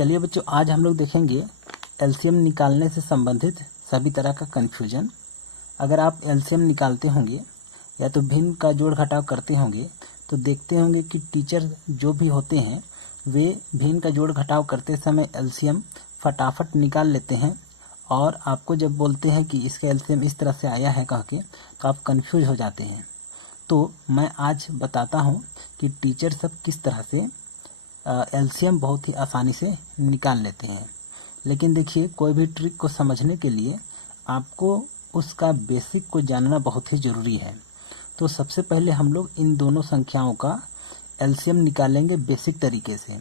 चलिए बच्चों, आज हम लोग देखेंगे एलसीएम निकालने से संबंधित सभी तरह का कन्फ्यूजन। अगर आप एलसीएम निकालते होंगे या तो भिन्न का जोड़ घटाव करते होंगे तो देखते होंगे कि टीचर जो भी होते हैं वे भिन्न का जोड़ घटाव करते समय एलसीएम फटाफट निकाल लेते हैं और आपको जब बोलते हैं कि इसका एलसीएम इस तरह से आया है कह के तो आप कन्फ्यूज हो जाते हैं। तो मैं आज बताता हूँ कि टीचर सब किस तरह से एलसीएम बहुत ही आसानी से निकाल लेते हैं। लेकिन देखिए, कोई भी ट्रिक को समझने के लिए आपको उसका बेसिक को जानना बहुत ही ज़रूरी है। तो सबसे पहले हम लोग इन दोनों संख्याओं का एलसीएम निकालेंगे बेसिक तरीके से।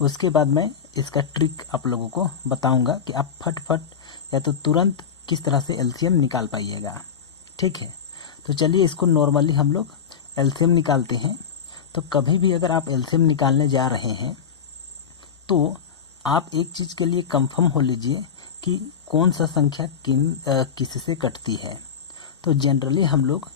उसके बाद मैं इसका ट्रिक आप लोगों को बताऊंगा कि आप फट या तो तुरंत किस तरह से एलसीएम निकाल पाइएगा। ठीक है, तो चलिए इसको नॉर्मली हम लोग एलसीएम निकालते हैं। तो कभी भी अगर आप एलसीएम निकालने जा रहे हैं तो आप एक चीज़ के लिए कंफर्म हो लीजिए कि कौन सा संख्या किससे कटती है। तो जनरली हम लोग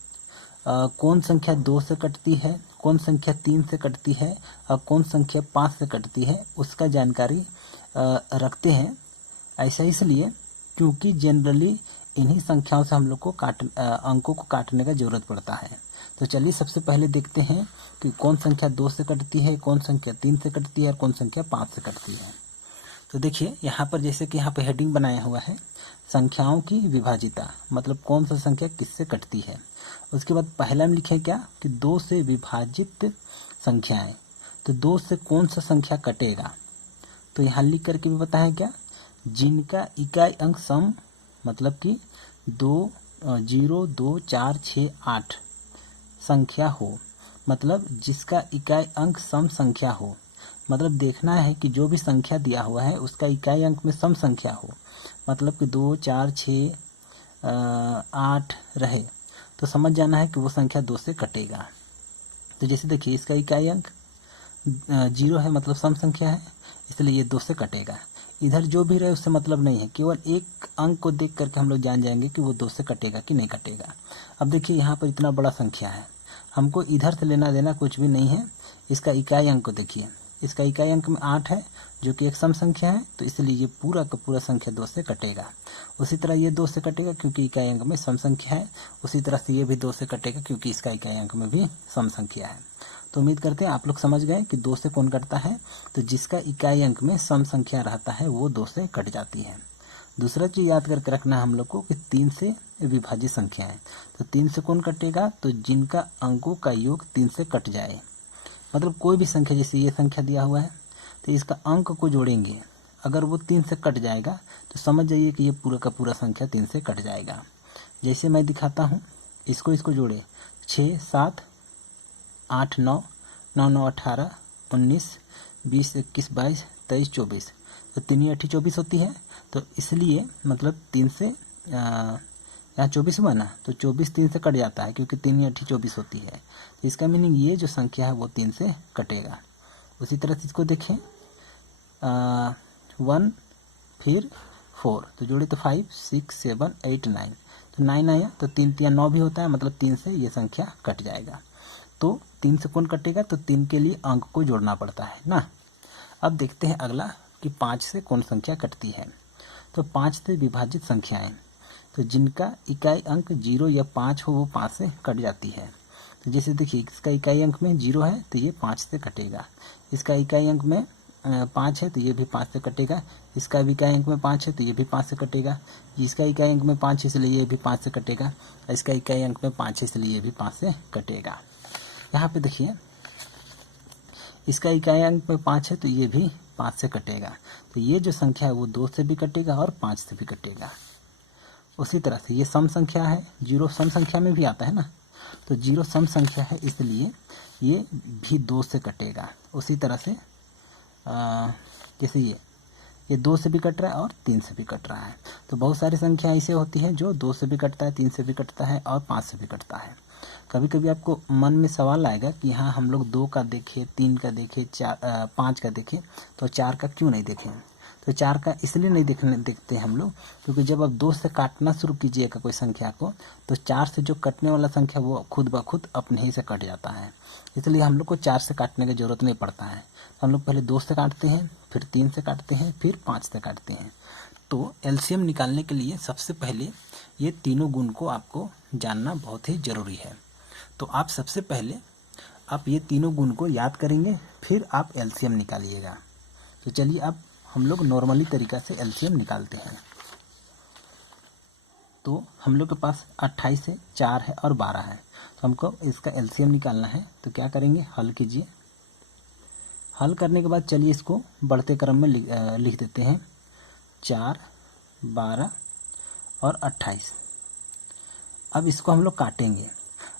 कौन संख्या 2 से कटती है, कौन संख्या 3 से कटती है और कौन संख्या 5 से कटती है उसका जानकारी रखते हैं। ऐसा इसलिए क्योंकि जनरली इन्हीं संख्याओं से हम लोग को अंकों को काटने का ज़रूरत पड़ता है। तो चलिए सबसे पहले देखते हैं कि कौन संख्या 2 से कटती है, कौन संख्या 3 से कटती है और कौन संख्या 5 से कटती है। तो देखिए यहाँ पर, जैसे कि यहाँ पर हेडिंग बनाया हुआ है संख्याओं की विभाजिता, मतलब कौन सा संख्या किससे कटती है। उसके बाद पहला में लिखे क्या कि 2 से विभाजित संख्याएं। तो 2 से कौन सा संख्या कटेगा, तो यहाँ लिख करके भी बताया क्या, जिनका इकाई अंक सम, मतलब कि 2 0 2 4 6 8 संख्या हो, मतलब जिसका इकाई अंक सम संख्या हो। मतलब देखना है कि जो भी संख्या दिया हुआ है उसका इकाई अंक में सम संख्या हो, मतलब कि 2 4 6 8 रहे तो समझ जाना है कि वो संख्या 2 से कटेगा। तो जैसे देखिए इसका इकाई अंक 0 है, मतलब सम संख्या है, इसलिए ये 2 से कटेगा। इधर जो भी रहे उससे मतलब नहीं है, केवल एक अंक को देख करके हम लोग जान जाएंगे कि वो 2 से कटेगा कि नहीं कटेगा। अब देखिए यहाँ पर इतना बड़ा संख्या है, हमको इधर से लेना देना कुछ भी नहीं है। इसका इकाई अंक को देखिए, इसका इकाई अंक में 8 है जो कि एक सम संख्या है, तो इसलिए ये पूरा का पूरा संख्या 2 से कटेगा। उसी तरह ये 2 से कटेगा क्योंकि इकाई अंक में सम संख्या है। उसी तरह से ये भी 2 से कटेगा क्योंकि इसका इकाई अंक में भी सम संख्या है। तो उम्मीद करते हैं आप लोग समझ गए कि 2 से कौन कटता है, तो जिसका इकाई अंक में सम संख्या रहता है वो 2 से कट जाती है। दूसरा चीज़ याद करके रखना हम लोग को कि 3 से विभाजित संख्या है। तो 3 से कौन कटेगा, तो जिनका अंकों का योग 3 से कट जाए। मतलब कोई भी संख्या, जैसे ये संख्या दिया हुआ है तो इसका अंक को जोड़ेंगे, अगर वो 3 से कट जाएगा तो समझ जाइए कि ये पूरा का पूरा संख्या 3 से कट जाएगा। जैसे मैं दिखाता हूँ, इसको जोड़े 6 7 8 9 9 9 18 19 20 21 22 23 24, तो 3 8 24 होती है। तो इसलिए मतलब 3 से यहाँ 24 हुआ ना, तो 24 3 से कट जाता है क्योंकि 3 8 24 होती है। तो इसका मीनिंग ये जो संख्या है वो 3 से कटेगा। उसी तरह से इसको देखें 1 फिर 4, तो जोड़े तो 5 6 7 8 9, तो 9 आया, तो 3 3 9 भी होता है, मतलब 3 से ये संख्या कट जाएगा। तो 3 से कौन कटेगा, तो 3 के लिए अंक को जोड़ना पड़ता है ना। अब देखते हैं अगला कि 5 से कौन संख्या कटती है। तो 5 से विभाजित संख्याएं, तो जिनका इकाई अंक 0 या 5 हो वो 5 से कट जाती है। तो जैसे देखिए इसका इकाई अंक में 0 है तो ये 5 से कटेगा, इसका इकाई अंक में 5 है तो ये भी 5 से कटेगा, इसका भी इकाई अंक में 5 है तो ये भी 5 से कटेगा, इसका इकाई अंक में 5 है इसलिए ये भी 5 से कटेगा, इसका इकाई अंक में 5 है इसलिए ये भी 5 से कटेगा। यहाँ पे देखिए इसका इकाई अंक में 5 है तो ये भी 5 से कटेगा। तो ये जो संख्या है वो 2 से भी कटेगा और 5 से भी कटेगा। उसी तरह से ये सम संख्या है, 0 सम संख्या में भी आता है ना, तो 0 सम संख्या है इसलिए ये भी 2 से कटेगा। उसी तरह से जैसे ये 2 से भी कट रहा है और 3 से भी कट रहा है। तो बहुत सारी संख्या ऐसे होती है जो 2 से भी कटता है, 3 से भी कटता है और 5 से भी कटता है। कभी कभी आपको मन में सवाल आएगा कि यहाँ हम लोग 2 का देखें, 3 का देखें, 5 का देखें, तो 4 का क्यों नहीं देखें। तो 4 का इसलिए नहीं देखते हम लोग क्योंकि जब आप 2 से काटना शुरू कीजिएगा कोई संख्या को तो 4 से जो कटने वाला संख्या वो खुद ब खुद अपने ही से कट जाता है। इसलिए हम लोग को 4 से काटने की ज़रूरत नहीं पड़ता है। तो हम लोग पहले 2 से काटते हैं, फिर 3 से काटते हैं, फिर 5 से काटते हैं। तो एलसीएम निकालने के लिए सबसे पहले ये तीनों गुण को आपको जानना बहुत ही ज़रूरी है। तो आप सबसे पहले आप ये तीनों गुण को याद करेंगे, फिर आप एलसीएम निकालिएगा। तो चलिए अब हम लोग नॉर्मली तरीक़ा से एलसीएम निकालते हैं। तो हम लोग के पास 28 है, 4 है और 12 है। तो हमको इसका एलसीएम निकालना है। तो क्या करेंगे, हल कीजिए। हल करने के बाद चलिए इसको बढ़ते क्रम में लिख देते हैं। 4, 12 और 28। अब इसको हम लोग काटेंगे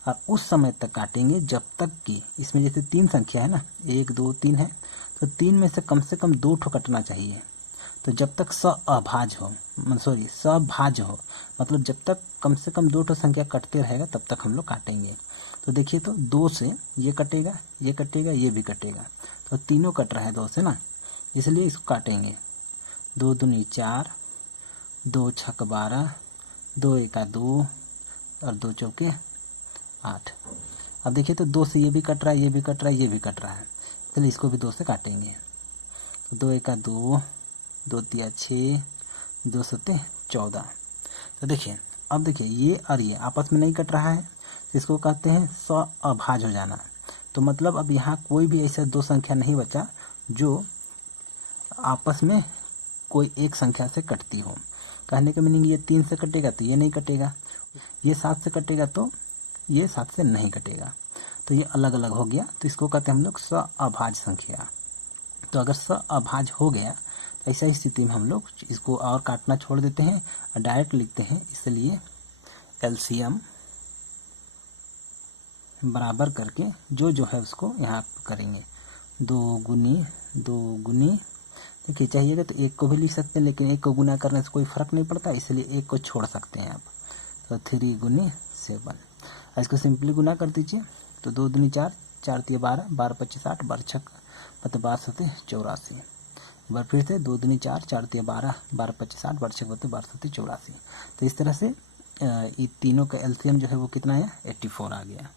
और उस समय तक काटेंगे जब तक कि इसमें जैसे 3 संख्या है ना, 1, 2, 3 है, तो 3 में से कम 2 ठो कटना चाहिए। तो जब तक सभाज्य हो मतलब जब तक कम से कम 2 ठो संख्या कटते रहेगा तब तक हम लोग काटेंगे। तो देखिए, तो 2 से ये कटेगा, ये कटेगा, ये भी कटेगा, तो तीनों कट रहा है 2 से ना, इसलिए इसको काटेंगे। 2 दूनी 4, 2 छक 12, 2 एका 2 और 2 चौके 8। अब देखिए, तो 2 से ये भी कट रहा है, ये भी कट रहा है, ये भी कट रहा है, चलिए इसको भी 2 से काटेंगे। तो 2 एका 2, 2 तिया 6, 2 सत्ते 14। तो देखिए, अब देखिए ये और ये आपस में नहीं कट रहा है, इसको कहते हैं सअभाज्य हो जाना। तो मतलब अब यहाँ कोई भी ऐसा 2 संख्या नहीं बचा जो आपस में कोई एक संख्या से कटती हो। कहने का मीनिंग ये 3 से कटेगा तो ये नहीं कटेगा, ये 7 से कटेगा तो ये 7 से नहीं कटेगा, तो ये अलग अलग हो गया। तो इसको कहते हैं हम लोग सअभाज्य संख्या। तो अगर सअभाज्य हो गया तो ऐसा स्थिति में हम लोग इसको और काटना छोड़ देते हैं और डायरेक्ट लिखते हैं। इसलिए एलसीएम बराबर करके जो है उसको यहाँ करेंगे। 2 गुनी देखिए, चाहिएगा तो 1 को भी लिख सकते हैं, लेकिन 1 को गुना करने से कोई फ़र्क नहीं पड़ता, इसलिए 1 को छोड़ सकते हैं आप। तो 3 गुनी 7। इसको सिंपली गुना कर दीजिए। तो 2 दूनी 4, 4 तिया 12, 12 25 60, 12 छक 12 सत्ते 84। एक बार फिर से 2 दूनी 4, 4 तिया 12, 12 25 60, 12 छक 12 सत्ते 84। तो इस तरह से ये तीनों का एलसीएम जो है वो कितना है, 84 आ गया।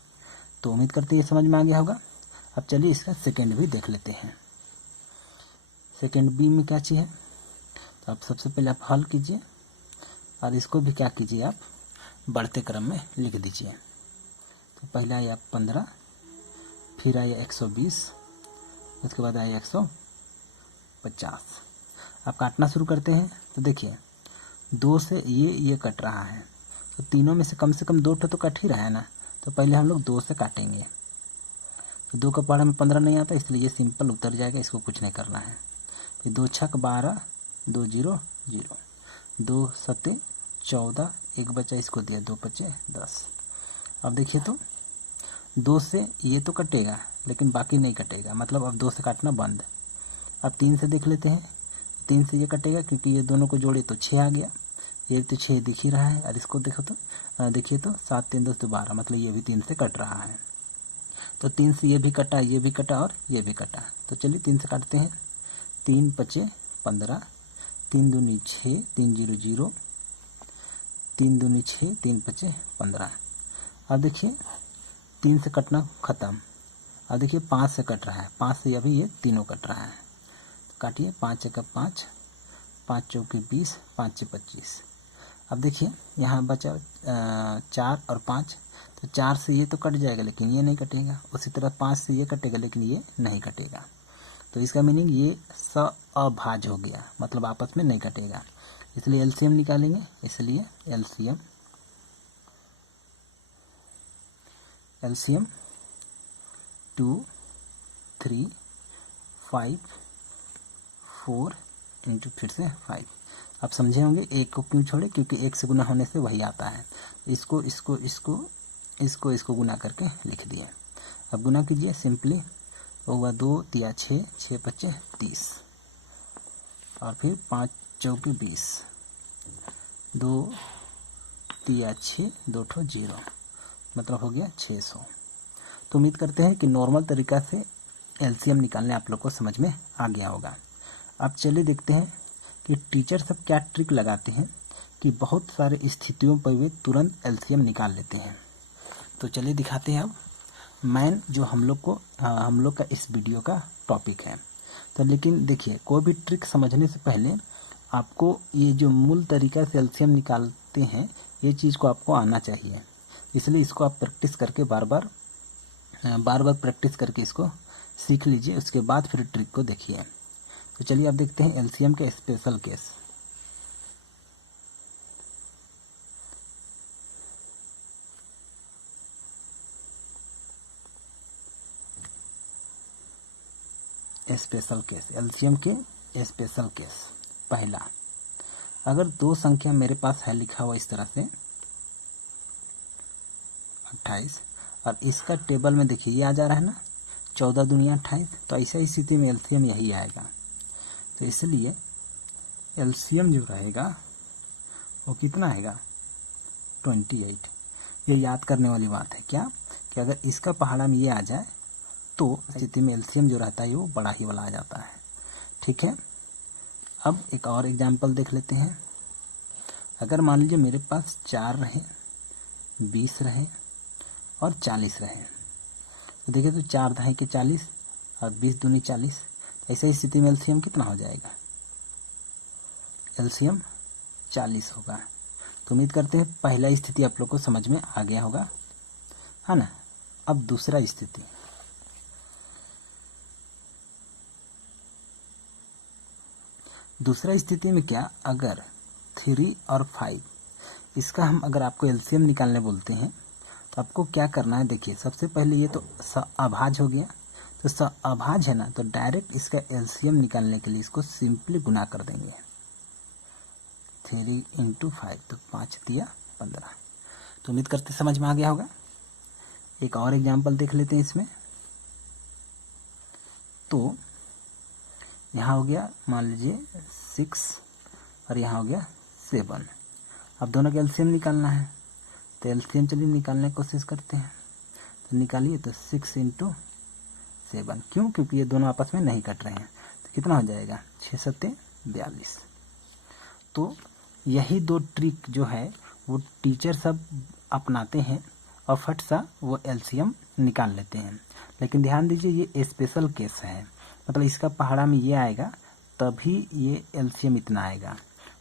तो उम्मीद करते हैं ये समझ में आ गया होगा। अब चलिए इसका सेकेंड भी देख लेते हैं। सेकेंड बी में क्या चीज़ है, तो आप सबसे पहले आप हल कीजिए और इसको भी क्या कीजिए, आप बढ़ते क्रम में लिख दीजिए। तो पहला आया 15, फिर आया 120, उसके बाद आया 150। आप काटना शुरू करते हैं। तो देखिए, 2 से ये कट रहा है, तो तीनों में से कम 2 ठो तो कट ही रहा है ना। तो पहले हम लोग 2 से काटेंगे। तो 2 का पहाड़ा में 15 नहीं आता, इसलिए ये सिंपल उतर जाएगा, इसको कुछ नहीं करना है। फिर 2 छक 12, 2 0 0, 2 सत्ते 14, 1 बचा इसको दिया, 2 पचे 10। अब देखिए, तो 2 से ये तो कटेगा लेकिन बाकी नहीं कटेगा, मतलब अब 2 से काटना बंद। अब 3 से देख लेते हैं। 3 से ये कटेगा क्योंकि ये दोनों को जोड़े तो 6 आ गया, ये तो 6 दिख ही रहा है। और इसको देखो तो देखिए, तो 7 3 2 12, मतलब ये भी 3 से कट रहा है। तो 3 से ये भी कटा, ये भी कटा और ये भी कटा। तो चलिए 3 से काटते हैं। 3 पचे 15, 3 दूनी 6, 3 0 0, 3 दूनी 6, 3 पचे 15। अब देखिए, 3 से कटना ख़त्म। अब देखिए 5 से कट रहा है, 5 से अभी ये तीनों कट रहा है। तो काटिए, 5 1 5, 5 चौके 20, 5 6 25। अब देखिए यहाँ बचा 4 और 5, तो 4 से ये तो कट जाएगा लेकिन ये नहीं कटेगा। उसी तरह 5 से ये कटेगा लेकिन ये नहीं कटेगा। तो इसका मीनिंग ये सअभाज्य हो गया, मतलब आपस में नहीं कटेगा, इसलिए एलसीएम निकालेंगे। इसलिए एलसीएम 2 3 5 4 इंटू फिर से 5। आप समझे होंगे 1 को क्यों छोड़े, क्योंकि 1 से गुना होने से वही आता है। इसको गुना करके लिख दिए। अब गुना कीजिए सिंपली, होगा 2 तिया 6, 6 पच्चे 30 और फिर 5 चौके 20, 2 तिया 6, 2 ठो 0, मतलब हो गया 600। तो उम्मीद करते हैं कि नॉर्मल तरीक़ा से एलसीएम निकालने आप लोग को समझ में आ गया होगा। अब चलिए देखते हैं कि टीचर सब क्या ट्रिक लगाते हैं कि बहुत सारे स्थितियों पर वे तुरंत एलसीएम निकाल लेते हैं। तो चलिए दिखाते हैं अब मैन जो हम लोग का इस वीडियो का टॉपिक है। तो लेकिन देखिए, कोई भी ट्रिक समझने से पहले आपको ये जो मूल तरीका से एलसीएम निकालते हैं ये चीज़ को आपको आना चाहिए। इसलिए इसको आप प्रैक्टिस करके बार बार प्रैक्टिस करके इसको सीख लीजिए, उसके बाद फिर ट्रिक को देखिए। तो चलिए अब देखते हैं एलसीएम के special case. Special case, LCM के स्पेशल केस। पहला, अगर दो संख्या मेरे पास है लिखा हुआ इस तरह से 28 और इसका टेबल में देखिए ये आ जा रहा है ना 14 दूनी 28, तो ऐसा ही स्थिति में एलसीएम यही आएगा। तो इसलिए एलसीएम जो रहेगा वो कितना आएगा 28। ये याद करने वाली बात है क्या कि अगर इसका पहाड़ा में ये आ जाए तो स्थिति में एलसीएम जो रहता है वो बड़ा ही वाला आ जाता है। ठीक है, अब एक और एग्जांपल देख लेते हैं। अगर मान लीजिए मेरे पास 4 रहे, 20 रहे और 40 रहे, तो देखिए तो 4 दहाई के 40 और 20 दूनी 40, ऐसे स्थिति में एलसीएम कितना हो जाएगा, एलसीएम 40 होगा। तो उम्मीद करते हैं पहला स्थिति आप लोग को समझ में आ गया होगा, है ना। अब दूसरा स्थिति, दूसरा स्थिति में क्या, अगर 3 और 5 इसका हम अगर आपको एलसीएम निकालने बोलते हैं तो आपको क्या करना है। देखिए सबसे पहले ये तो अभाज्य हो गया, तो अभाज्य है ना, तो डायरेक्ट इसका एलसीएम निकालने के लिए इसको सिंपली गुना कर देंगे। 3 × 5 तो 5 दिया 15। तो उम्मीद करते समझ में आ गया होगा। एक और एग्जाम्पल देख लेते हैं इसमें। तो यहाँ हो गया मान लीजिए 6 और यहाँ हो गया 7। अब दोनों का एलसीएम निकालना है, तो एलसीएम चलिए निकालने की कोशिश करते हैं। तो निकालिए, तो 6 × 7, क्यों, क्योंकि ये दोनों आपस में नहीं कट रहे हैं। तो कितना हो जाएगा 6 × 7 = 42। तो यही दो ट्रिक जो है वो टीचर सब अपनाते हैं और फट सा वो एलसीएम निकाल लेते हैं। लेकिन ध्यान दीजिए ये स्पेशल केस है, मतलब इसका पहाड़ा में ये आएगा तभी ये एलसीएम इतना आएगा।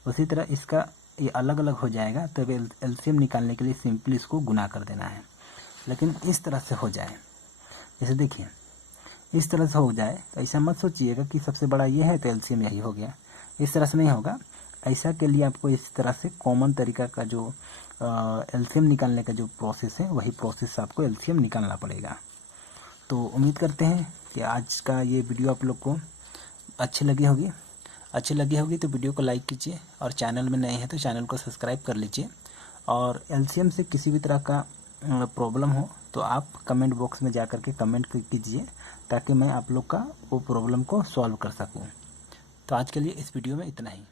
उसी तरह इसका ये अलग अलग हो जाएगा, तब एलसीएम निकालने के लिए सिंपली इसको गुना कर देना है। लेकिन इस तरह से हो जाए, जैसे देखिए इस तरह से हो जाए, तो ऐसा मत सोचिएगा कि सबसे बड़ा ये है तो एलसीएम यही हो गया। इस तरह से नहीं होगा। ऐसा के लिए आपको इस तरह से कॉमन तरीका का जो एलसीएम निकालने का जो प्रोसेस है वही प्रोसेस से आपको एलसीएम निकालना पड़ेगा। तो उम्मीद करते हैं कि आज का ये वीडियो आप लोग को अच्छी लगी होगी। तो वीडियो को लाइक कीजिए और चैनल में नए हैं तो चैनल को सब्सक्राइब कर लीजिए। और एलसीएम से किसी भी तरह का प्रॉब्लम हो तो आप कमेंट बॉक्स में जा कर के कमेंट कीजिए, ताकि मैं आप लोग का वो प्रॉब्लम को सॉल्व कर सकूं। तो आज के लिए इस वीडियो में इतना ही।